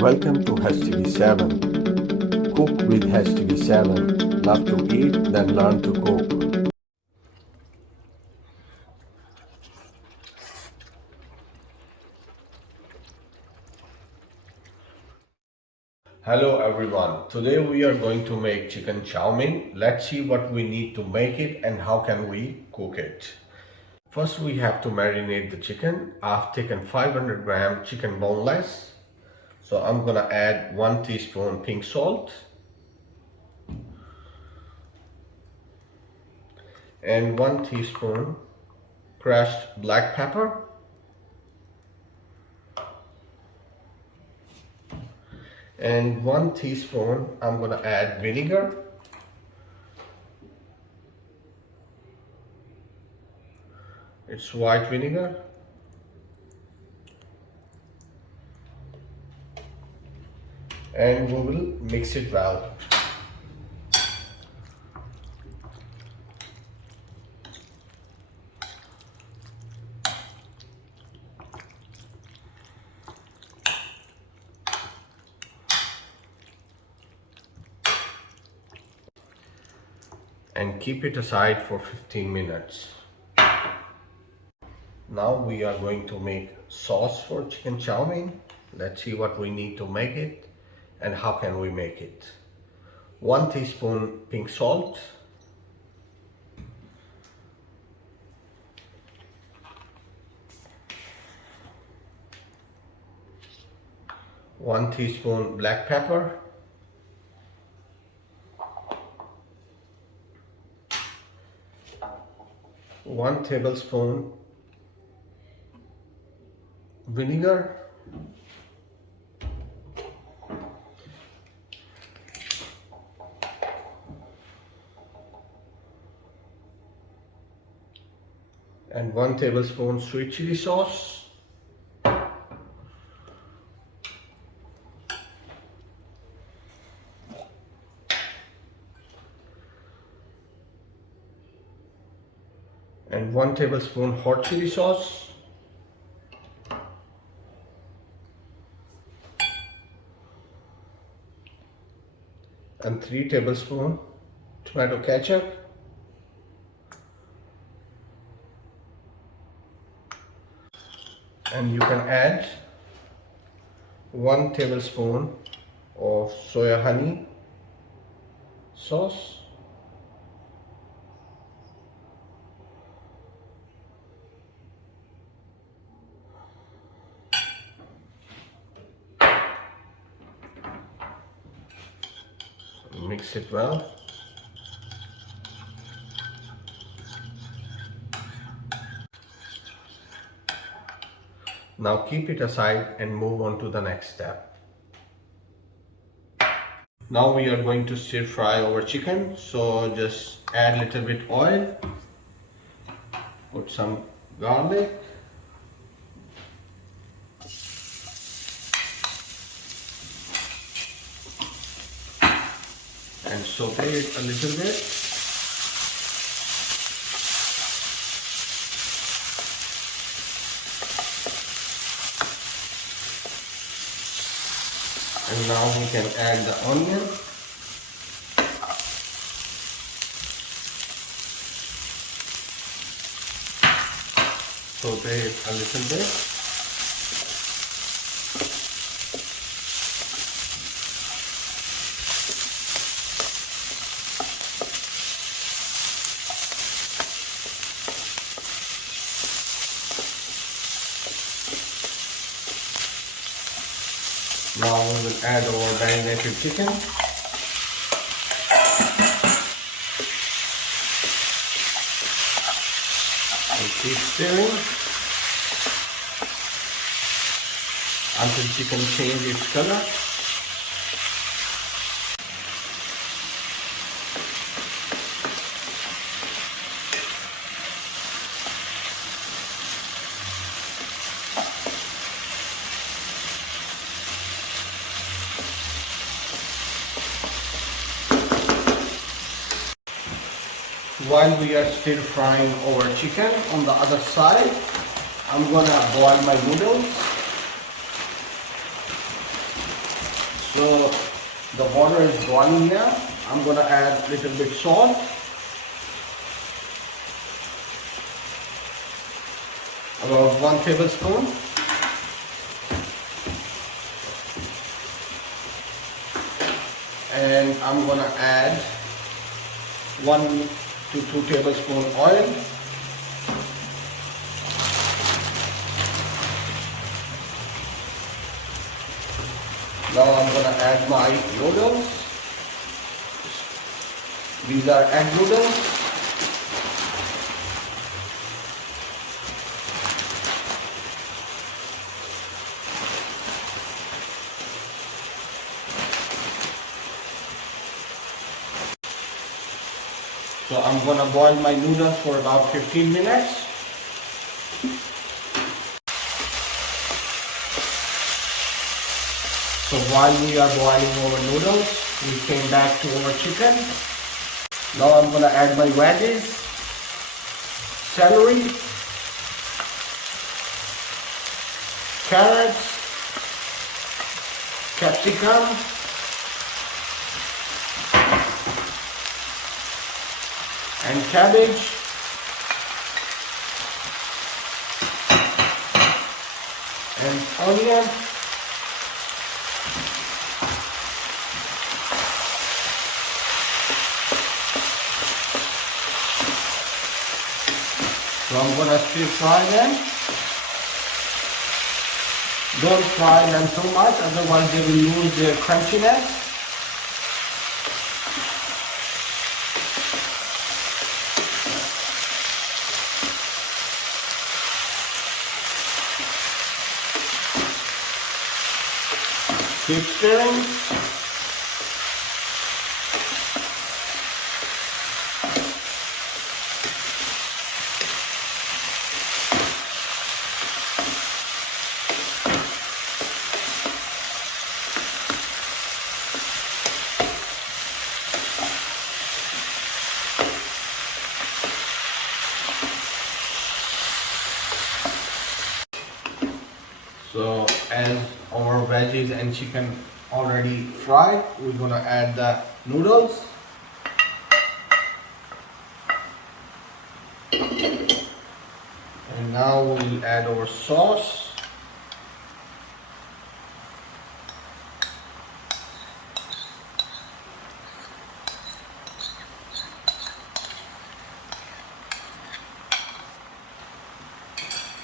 Welcome to HTV7. Cook with HTV7. Love to eat, then learn to cook. Hello everyone. Today we are going to make chicken chow mein. Let's see what we need to make it and how can we cook it. First we have to marinate the chicken. I've taken 500 gram chicken boneless. So I'm gonna add 1 teaspoon pink salt and 1 teaspoon crushed black pepper and 1 teaspoon I'm gonna add vinegar. It's white vinegar. And we will mix it well. And keep it aside for 15 minutes. Now we are going to make sauce for chicken chow mein. Let's see what we need to make it and how can we make it. 1 teaspoon pink salt, 1 teaspoon black pepper, 1 tablespoon vinegar, and 1 tablespoon sweet chili sauce, and 1 tablespoon hot chili sauce, and 3 tablespoons tomato ketchup, and you can add 1 tablespoon of soya honey sauce, mix it well. Now keep it aside and move on to the next step. Now we are going to stir fry our chicken. So just add a little bit oil, put some garlic, and saute it a little bit. And now we can add the onion. Saute it a little bit. Now we will add our marinated chicken. And keep stirring until chicken changes its color. While we are stir frying our chicken, on the other side, I'm gonna boil my noodles. So the water is boiling now. I'm gonna add a little bit salt. About 1 tablespoon. And I'm gonna add 1 to 2 tablespoon oil. Now I'm gonna add my noodles. These are egg noodles. So I'm gonna boil my noodles for about 15 minutes. So while we are boiling our noodles, we came back to our chicken. Now I'm gonna add my veggies, celery, carrots, capsicum, and cabbage, and onion. So I'm gonna stir fry them. Don't fry them too much, otherwise they will lose their crunchiness. Keep stirring. So as our veggies and chicken already fried, we're gonna add the noodles. And now we'll add our sauce.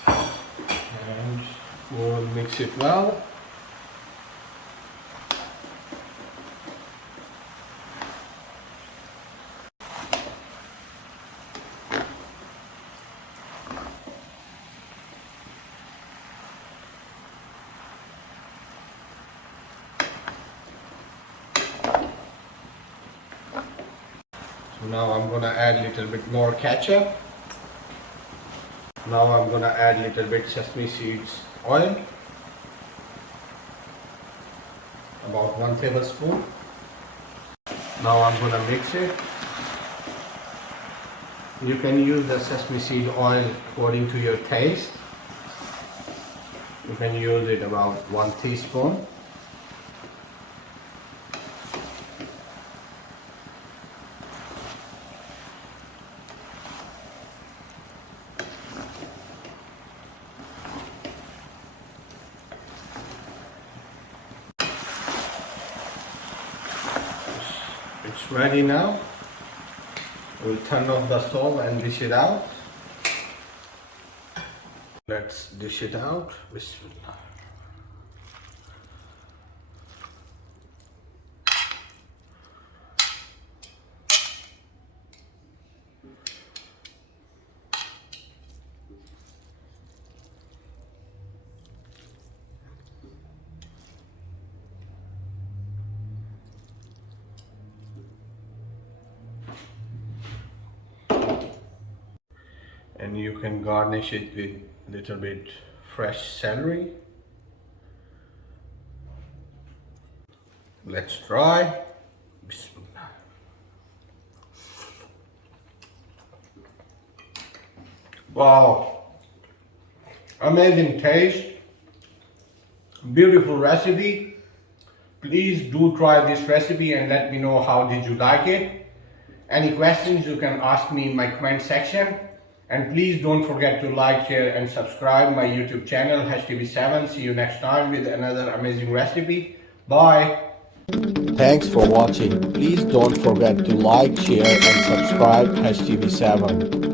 And we'll mix it well. So now I'm gonna add a little bit more ketchup. Now I'm gonna add a little bit sesame seeds oil. About 1 tablespoon. Now I'm gonna mix it. You can use the sesame seed oil according to your taste. You can use it about 1 teaspoon. It's ready now. We'll turn off the stove and dish it out. Let's dish it out. Bismillah. And you can garnish it with a little bit fresh celery. Let's try. Bismillah. Wow, amazing taste, beautiful recipe. Please do try this recipe and let me know how did you like it. Any questions you can ask me in my comment section. And please don't forget to like, share and subscribe my YouTube channel HTV7. See you next time with another amazing recipe. Bye. Thanks for watching. Please don't forget to like, share and subscribe HTV7.